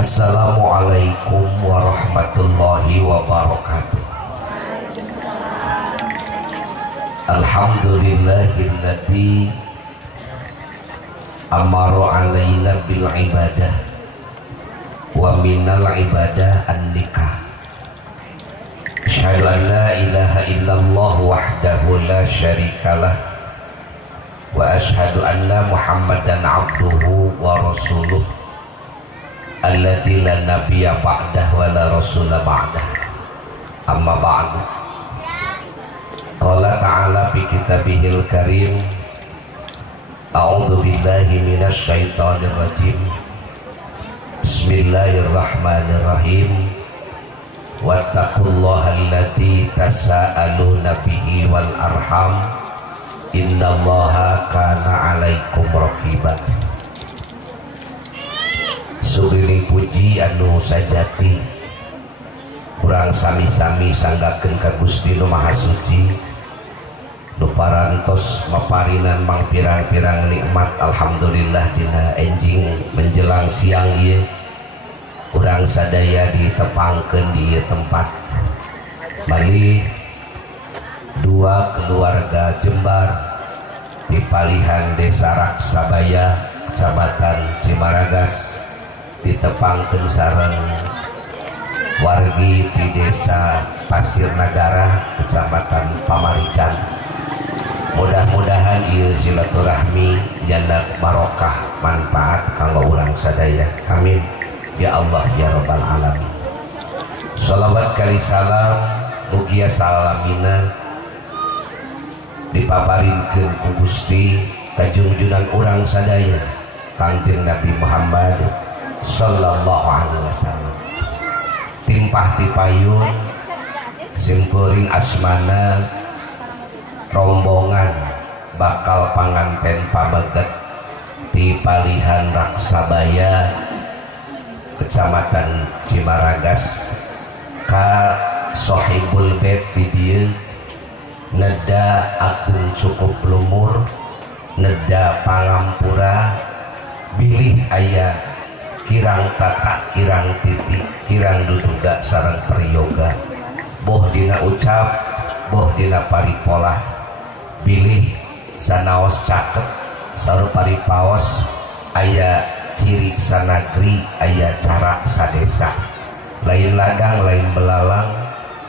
Assalamualaikum warahmatullahi wabarakatuh. Alhamdulillahilladzi amara alaina bil ibadah wa minal ibadah an-nikah. Asyhadu an la ilaha illallah wahdahu la syarikalah wa asyhadu anna Muhammadan abduhu wa rasuluh alladzi la nabiyya ba'dah wa la rasula ba'dah. Amma ba'du. Qala ta'ala fi kitabihil karim, a'udzu billahi minasy syaithanir rajim. Bismillahirrahmanirrahim. Wattaqullaha alladzi tasaaluna bihi wal arham, innallaha kana 'alaikum raqiba. Sugiring puji anu sajati urang sami-sami sanggakeun ka Gusti Nu Maha Suci, nu parantos maparinan mang pirang-pirang nikmat. Alhamdulillah dina enjing menjelang siang ieu urang sadaya ditepangkeun di ieu tempat. Mari dua keluarga Jembar di Palihan Desa Raksabaya, Kecamatan Cimaragas, ditepangkeun sareng wargi di Desa Pasir Nagara, Kecamatan Pamarican. Mudah-mudahan ieu silaturahmi jana barokah manfaat kanggo urang sadaya. Amin ya Allah ya rabbal alamin. Shalawat kali salam mugia salamina dipaparinkeun ku Gusti ka junjunan urang sadaya Kangjeng Nabi Muhammad sallallahu alaihi wasallam. Timpah tipayun simkuring asmana rombongan bakal panganten pabeget di Palihan Raksabaya, Kecamatan Cimaragas, ka Sohibul Bait di dieu neda akun cukup lumur, neda pangampura, bilih aya kirang tata, kirang titik, kirang duduga sareng peryoga, boh dina ucap, boh dina paripolah, bilih sanaos cakep sareng paripaos, aya ciri sanagri, aya cara sadesa, lain ladang, lain belalang,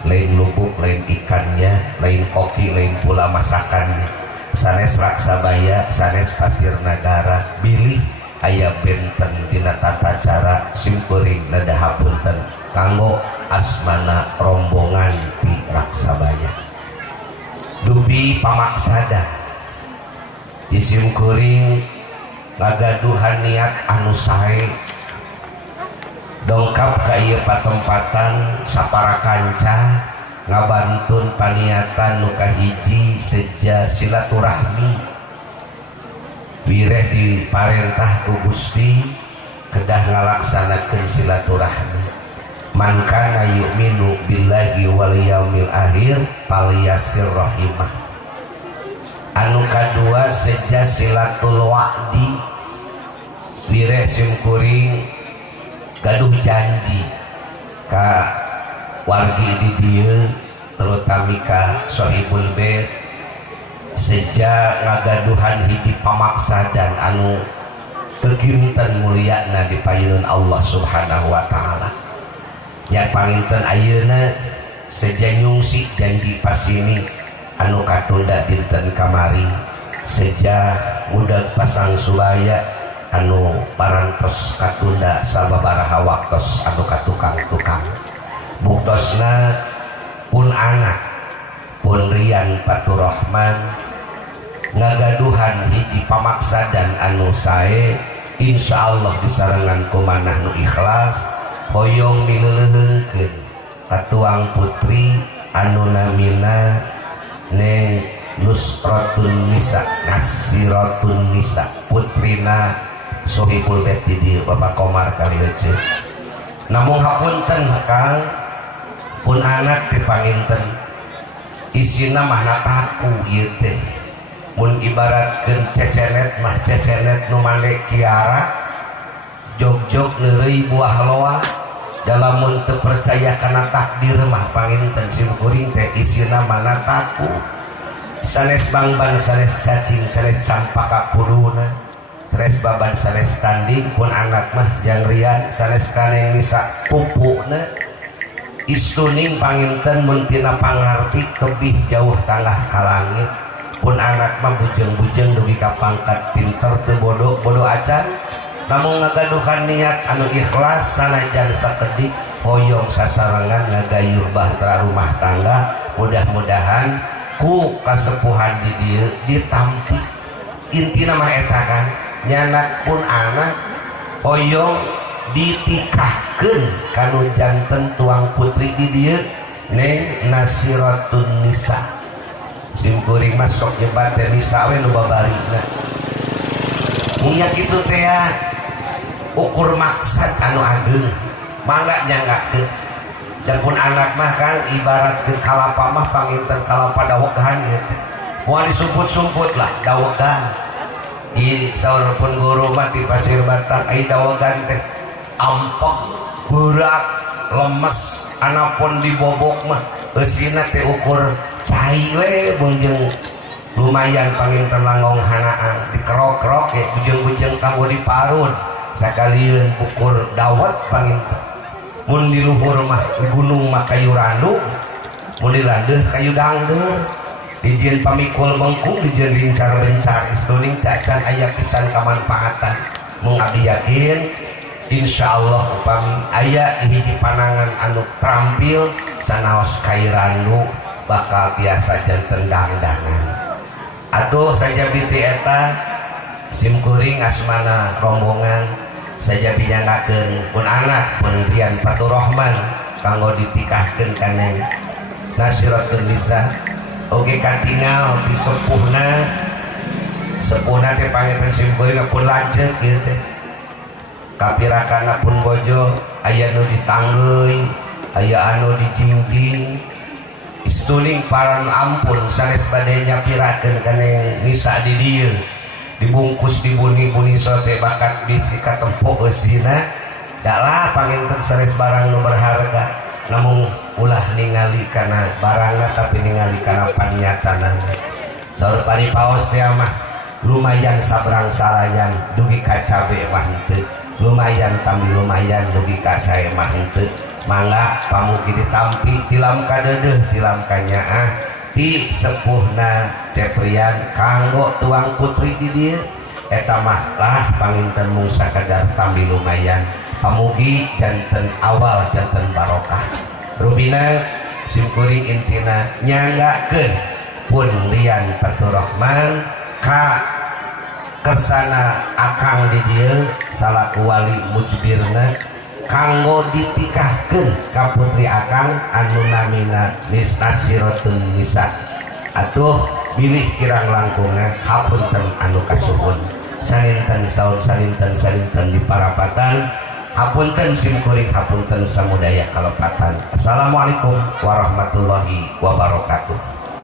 lain lubuk, lain ikannya, lain kopi, lain pula masakannya. Sanes Raksabaya, sanes Pasir Nagara, bilih aya benten dina tata cara simkuring nadahapunten kanggo asmana rombongan di Raksabaya. Dupi pamaksada disimkuring ngagaduhan niat anu sae dongkap ka ieu patempatan sapara kanca ngabantun paniatan nu kahiji seja silaturahmi. Wireh diparentah ku Gusti kedah ngalaksanakeun silaturahmi. Man kana yu'minu billahi wal yaumil akhir falyasir rahimah. Anu kadua seja silatul wa'di. Wireh simkuring gaduh janji ka wargi di dieu terutami ka Sohibul Bait sejak ngagaduhan hiji pamaksadan anu teginten mulyana di payeunan Allah Subhanahu wa taala. Nya panginten ayeuna seja nyungsi janji pasini anu katunda dinten kamari, seja budak pasang subaya anu parantos katunda sababaraha waktos anu katukang-tukang. Buktosna pun anak pun Rian Faturrahman ngagaduhan hiji pamaksadan anu sae, insyaallah disarengan ku manah nu ikhlas hoyong dileuleungkeun katuang putri anu namina Neng Nusratun Nisa, Nasiratun Nisa, putrina Sohibul Bait di Bapak Komar kali aja. Namun hapunten Kang pun anak dipanginten isina mah nataku ieu teh mun ibaratkeun cecenet mah cecenet nu mande kiara jog-jog neureuy buah loa dalam teu percaya kana takdir mah panginten simkuring teh isina mana taku sanes bangban sanes cacing sanes campaka kuduna sanes baban sanes tanding pun anak mah jang rian sanes kaneng misa pupuna istuning panginten mun tina pangarti tebih jauh tangah ka langit pun anak mah bujeng-bujeng dugi ka pangkat pinter teu bodoh acan namun ngagaduhan niat anu ikhlas sanajan sakedik hoyong sasarangan ngagayuh bahtera rumah tangga mudah-mudahan ku kasepuhan di dieu ditampi intina mah eta kan nyanak pun anak hoyong ditikahkeun kanu janten tuang putri di dieu neng Nasiratun Nisa simkuring masuk nyebat teh nisa we nu babarina munya kitu teh ukur maksad anu ageung mangga nyanggakeun dan pun anak mah kan ibarat ke kalapa mah panginten kalapa dawegan gitu moal disumput-sumput lah dawegan di saur pun guru mah di pasir batang ai dawegan teh ampek berat lemes anapun dibobok mah eusina teh ukur cai we beungjung lumayan panginten langgong hanaan dikerok-kerok ya bujeng-bujeng kanggo diparun sakalian ukur dawet panginten mun di luhur mah di gunung mah kayu randu mun di landeuh kayu dangdeur dijieun pamikul mengkung dijieun rincar-rincar istuning cacan aya pisan kamanfaatan mung abdi yakin insyaallah upami aya hiji panangan anu trampil sanaos kayu randu bakal biasa janten dangdangan atuh saja binti eta simkuring asmana rombongan saja binyangakeun pun anak pun Rian Faturrahman kanggo ditikahkeun kaneng Nasiratun Nisa oge katingal di sepuhna teh panginten simkuring pun lanceuk kieu teh kapirakana pun bojo aya nu ditanggeuy aya anu dijingjing istuning paran ampun sanes bade nyapirakeun kaneng Nisa di dieu dibungkus dibuni-buni sote bakat bisi katempo eusina dalah panginten sanes barang nu berharga namun ulah ningali kana barangna tapi ningali kana paniatanan saur panipaos teh mah lumayan sabrang salayan dugi ka cabe mah henteu lumayan tambi lumayan dugi ka sae mah henteu mangga pamugi ditampi tilam kadeudeuh tilam kanyaah di sepuhna Ceprian kanggo tuang putri di dieu eta mah lah panginten mung sakadar tambi lumayan pamugi janten awal janten barokah rubina simkuring intina nyanggakeun pun Rian Faturrahman ka kersana akang di dieu salaku wali mujbirna kanggo ditikahkeun ka putri akang anu namina Nasiratun Nisa atuh bilih kirang langkungan hapunten anu kasuhun saninten saur saninten di parapatan hapunten simkuring hapunten samudaya kalepatan. Assalamualaikum warahmatullahi wabarakatuh.